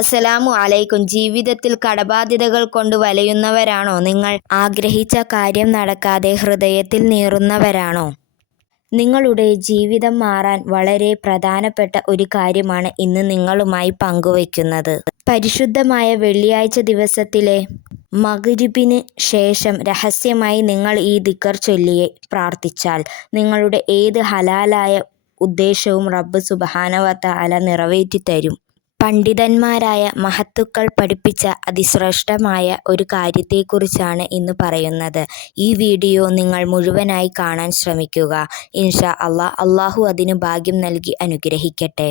അസ്സലാമു അലൈക്കും. ജീവിതത്തിൽ കടബാധ്യതകൾ കൊണ്ട് വലയുന്നവരാണോ നിങ്ങൾ? ആഗ്രഹിച്ച കാര്യം നടക്കാതെ ഹൃദയത്തിൽ നീറുന്നവരാണോ? നിങ്ങളുടെ ജീവിതം മാറാൻ വളരെ പ്രധാനപ്പെട്ട ഒരു കാര്യമാണ് ഇന്ന് നിങ്ങളുമായി പങ്കുവയ്ക്കുന്നത്. പരിശുദ്ധമായ വെള്ളിയാഴ്ച ദിവസത്തിലെ മഗ്‌രിബിന് ശേഷം രഹസ്യമായി നിങ്ങൾ ഈ ദിക്ർ ചൊല്ലി പ്രാർത്ഥിച്ചാൽ നിങ്ങളുടെ ഏത് ഹലാലായ ഉദ്ദേശവും റബ്ബ് സുബ്ഹാനഹു വ തആല നിറവേറ്റിത്തരും. പണ്ഡിതന്മാരായ മഹത്തുക്കൾ പഠിപ്പിച്ച അതിശ്രേഷ്ഠമായ ഒരു കാര്യത്തെക്കുറിച്ചാണ് ഇന്ന് പറയുന്നത്. ഈ വീഡിയോ നിങ്ങൾ മുഴുവനായി കാണാൻ ശ്രമിക്കുക. ഇൻഷാ അല്ലാഹ്, അല്ലാഹു അതിന് ഭാഗ്യം നൽകി അനുഗ്രഹിക്കട്ടെ.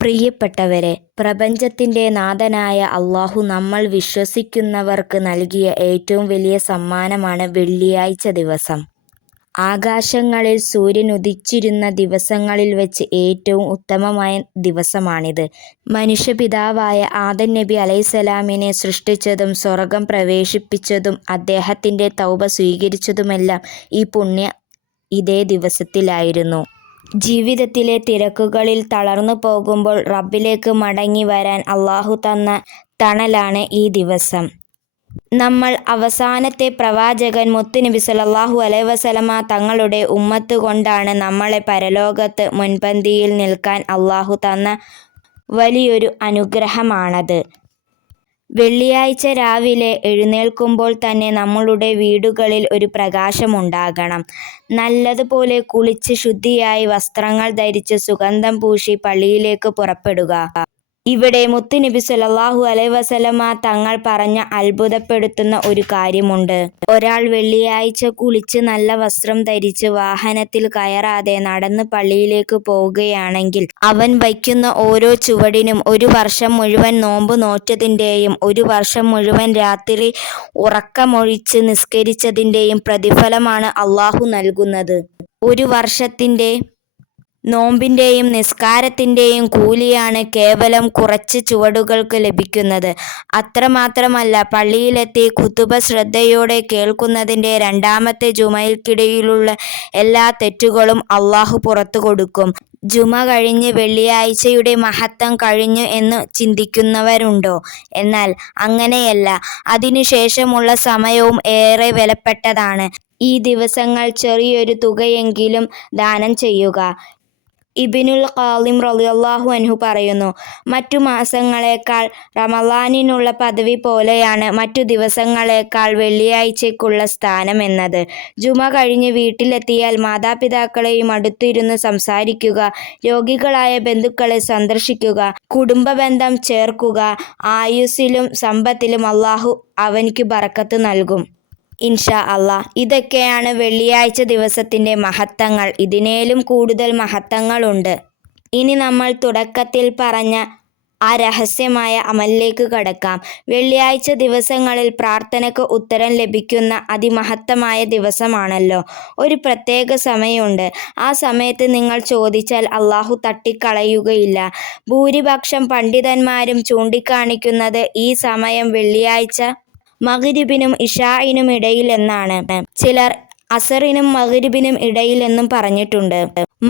പ്രിയപ്പെട്ടവരെ, പ്രപഞ്ചത്തിൻ്റെ നാഥനായ അല്ലാഹു നമ്മൾ വിശ്വസിക്കുന്നവർക്ക് നൽകിയ ഏറ്റവും വലിയ സമ്മാനമാണ് വെള്ളിയാഴ്ച ദിവസം. ആകാശങ്ങളിൽ സൂര്യൻ ഉദിച്ചിരുന്ന ദിവസങ്ങളിൽ വെച്ച് ഏറ്റവും ഉത്തമമായ ദിവസമാണിത്. മനുഷ്യപിതാവായ ആദം നബി അലൈഹിസ്സലാമിനെ സൃഷ്ടിച്ചതും സ്വർഗ്ഗം പ്രവേശിപ്പിച്ചതും അദ്ദേഹത്തിൻ്റെ തൗബ സ്വീകരിച്ചതുമെല്ലാം ഈ ഇതേ ദിവസത്തിലായിരുന്നു. ജീവിതത്തിലെ തിരക്കുകളിൽ തളർന്നു പോകുമ്പോൾ റബ്ബിലേക്ക് മടങ്ങി വരാൻ അല്ലാഹു തന്ന തണലാണ് ഈ ദിവസം. നമ്മൾ അവസാനത്തെ പ്രവാചകൻ മുത്തുനബി സ്വല്ലല്ലാഹു അലൈഹി വസല്ലമ തങ്ങളുടെ ഉമ്മത്ത് കൊണ്ടാണ് നമ്മളെ പരലോകത്ത് മുൻപന്തിയിൽ നിൽക്കാൻ അല്ലാഹു തന്ന വലിയൊരു അനുഗ്രഹമാണത്. വെള്ളിയാഴ്ച രാവിലെ എഴുന്നേൽക്കുമ്പോൾ തന്നെ നമ്മളുടെ വീടുകളിൽ ഒരു പ്രകാശമുണ്ടാകണം. നല്ലതുപോലെ കുളിച്ച് ശുദ്ധിയായി വസ്ത്രങ്ങൾ ധരിച്ച് സുഗന്ധം പൂശി പള്ളിയിലേക്ക് പുറപ്പെടുക. ഇവിടെ മുത്തുനബി സ്വല്ലല്ലാഹു അലൈഹി വസല്ലമ തങ്ങൾ പറഞ്ഞ അത്ഭുതപ്പെടുത്തുന്ന ഒരു കാര്യമുണ്ട്. ഒരാൾ വെള്ളിയാഴ്ച കുളിച്ച് നല്ല വസ്ത്രം ധരിച്ച് വാഹനത്തിൽ കയറാതെ നടന്ന് പള്ളിയിലേക്ക് പോവുകയാണെങ്കിൽ അവൻ വയ്ക്കുന്ന ഓരോ ചുവടിനും ഒരു വർഷം മുഴുവൻ നോമ്പ് നോറ്റതിൻ്റെയും ഒരു വർഷം മുഴുവൻ രാത്രി ഉറക്കമൊഴിച്ച് നിസ്കരിച്ചതിൻ്റെയും പ്രതിഫലമാണ് അല്ലാഹു നൽകുന്നത്. ഒരു വർഷത്തിൻ്റെ നോമ്പിൻ്റെയും നിസ്കാരത്തിൻ്റെയും കൂലിയാണ് കേവലം കുറച്ച് ചുവടുകൾക്ക് ലഭിക്കുന്നത്. അത്രമാത്രമല്ല, പള്ളിയിലെത്തി ഖുതുബ ശ്രദ്ധയോടെ കേൾക്കുന്നതിൻ്റെ രണ്ടാമത്തെ ജുമയ്ക്കിടയിലുള്ള എല്ലാ തെറ്റുകളും അല്ലാഹു പുറത്തു കൊടുക്കും. ജുമ കഴിഞ്ഞ് വെള്ളിയാഴ്ചയുടെ മഹത്വം കഴിഞ്ഞു എന്ന് ചിന്തിക്കുന്നവരുണ്ടോ? എന്നാൽ അങ്ങനെയല്ല. അതിനുശേഷമുള്ള സമയവും ഏറെ വിലപ്പെട്ടതാണ്. ഈ ദിവസങ്ങൾ ചെറിയൊരു തുകയെങ്കിലും ദാനം ചെയ്യുക. ഇബ്നുൽ ഖാസിം റളിയല്ലാഹു അൻഹു പറയുന്നു, മറ്റു മാസങ്ങളേക്കാൾ റമളാനിനുള്ള പദവി പോലെയാണ് മറ്റു ദിവസങ്ങളേക്കാൾ വെള്ളിയാഴ്ചയ്ക്കുള്ള സ്ഥാനം എന്നത്. ജുമ കഴിഞ്ഞ് വീട്ടിലെത്തിയാൽ മാതാപിതാക്കളെയും അടുത്തിരുന്ന് സംസാരിക്കുക, രോഗികളായ ബന്ധുക്കളെ സന്ദർശിക്കുക, കുടുംബബന്ധം ചേർക്കുക. ആയുസ്സിലും സമ്പത്തിലും അല്ലാഹു അവനിക്ക് ബറക്കത്ത് നൽകും ഇൻഷാ അല്ലാഹ്. ഇതൊക്കെയാണ് വെള്ളിയാഴ്ച ദിവസത്തിൻ്റെ മഹത്വങ്ങൾ. ഇതിനേലും കൂടുതൽ മഹത്വങ്ങളുണ്ട്. ഇനി നമ്മൾ തുടക്കത്തിൽ പറഞ്ഞ ആ രഹസ്യമായ അമലിലേക്ക് കടക്കാം. വെള്ളിയാഴ്ച ദിവസങ്ങളിൽ പ്രാർത്ഥനയ്ക്ക് ഉത്തരം ലഭിക്കുന്ന അതിമഹത്തമായ ദിവസമാണല്ലോ. ഒരു പ്രത്യേക സമയമുണ്ട്. ആ സമയത്ത് നിങ്ങൾ ചോദിച്ചാൽ അല്ലാഹു തട്ടിക്കളയുകയില്ല. ഭൂരിപക്ഷം പണ്ഡിതന്മാരും ചൂണ്ടിക്കാണിക്കുന്നത് ഈ സമയം വെള്ളിയാഴ്ച മഗ്‌രിബിനും ഇശാഇനും ഇടയിൽ എന്നാണ്. ചിലർ അസറിനും മഗ്‌രിബിനും ഇടയിൽ എന്നും പറഞ്ഞിട്ടുണ്ട്.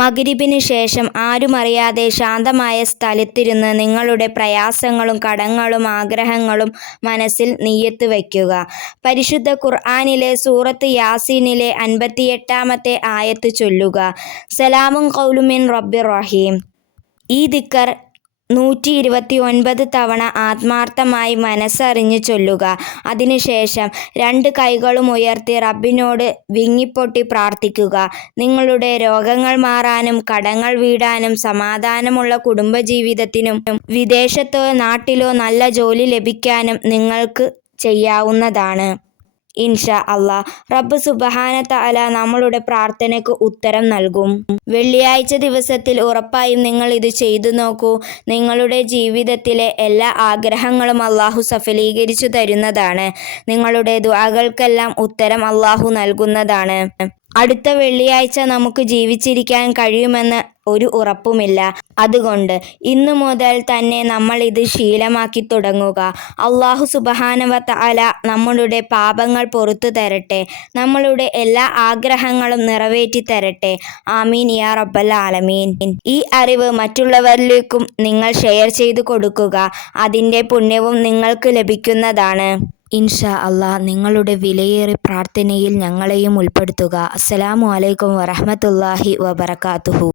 മഗ്‌രിബിന് ശേഷം ആരുമറിയാതെ ശാന്തമായ സ്ഥലത്തിരുന്ന് നിങ്ങളുടെ പ്രയാസങ്ങളും കടങ്ങളും ആഗ്രഹങ്ങളും മനസ്സിൽ നിയ്യത്ത് വയ്ക്കുക. പരിശുദ്ധ ഖുർആനിലെ സൂറത്ത് യാസീനിലെ 58-ാമത്തെ ആയത്ത് ചൊല്ലുക. സലാമുൻ ഖൗലുൻ മിൻ റബ്ബിർ റഹീം. ഈ ദിക്ർ 129 തവണ ആത്മാർത്ഥമായി മനസ്സറിഞ്ഞ് ചൊല്ലുക. അതിനുശേഷം 2 കൈകളും ഉയർത്തി റബ്ബിനോട് വിങ്ങിപ്പൊട്ടി പ്രാർത്ഥിക്കുക. നിങ്ങളുടെ രോഗങ്ങൾ മാറാനും കടങ്ങൾ വീടാനും സമാധാനമുള്ള കുടുംബജീവിതത്തിനും വിദേശത്തോ നാട്ടിലോ നല്ല ജോലി ലഭിക്കാനും നിങ്ങൾക്ക് ചെയ്യാവുന്നതാണ്. ഇൻഷാ അല്ലാഹ്, റബ്ബ് സുബ്ഹാനഹു തആല നമ്മളുടെ പ്രാർത്ഥനയ്ക്ക് ഉത്തരം നൽകും. വെള്ളിയാഴ്ച ദിവസത്തിൽ ഉറപ്പായും നിങ്ങൾ ഇത് ചെയ്തു നോക്കൂ. നിങ്ങളുടെ ജീവിതത്തിലെ എല്ലാ ആഗ്രഹങ്ങളും അല്ലാഹു സഫലീകരിച്ചു തരുന്നതാണ്. നിങ്ങളുടെ ദുആകൾക്കെല്ലാം ഉത്തരം അല്ലാഹു നൽകുന്നതാണ്. അടുത്ത വെള്ളിയാഴ്ച നമുക്ക് ജീവിച്ചിരിക്കാൻ കഴിയുമെന്ന് ഒരു ഉറപ്പുമില്ല. അതുകൊണ്ട് ഇന്നു മുതൽ തന്നെ നമ്മൾ ഇത് ശീലമാക്കി തുടങ്ങുക. അല്ലാഹു സുബ്ഹാനഹു വ തആല നമ്മളുടെ പാപങ്ങൾ പൊറുത്തു തരട്ടെ, നമ്മളുടെ എല്ലാ ആഗ്രഹങ്ങളും നിറവേറ്റി തരട്ടെ. ആമീൻ യാ റബ്ബൽ ആലമീൻ. ഈ അറിവ് മറ്റുള്ളവരിലേക്കും നിങ്ങൾ ഷെയർ ചെയ്തു കൊടുക്കുക. അതിൻ്റെ പുണ്യവും നിങ്ങൾക്ക് ലഭിക്കുന്നതാണ്. ഇൻഷാ അല്ലാഹ്. നിങ്ങളുടെ വിലയേറിയ പ്രാർത്ഥനയിൽ ഞങ്ങളെയും ഉൾപ്പെടുത്തുക. അസ്സലാമു അലൈക്കും വറഹ്മത്തുള്ളാഹി വബറകാതുഹു.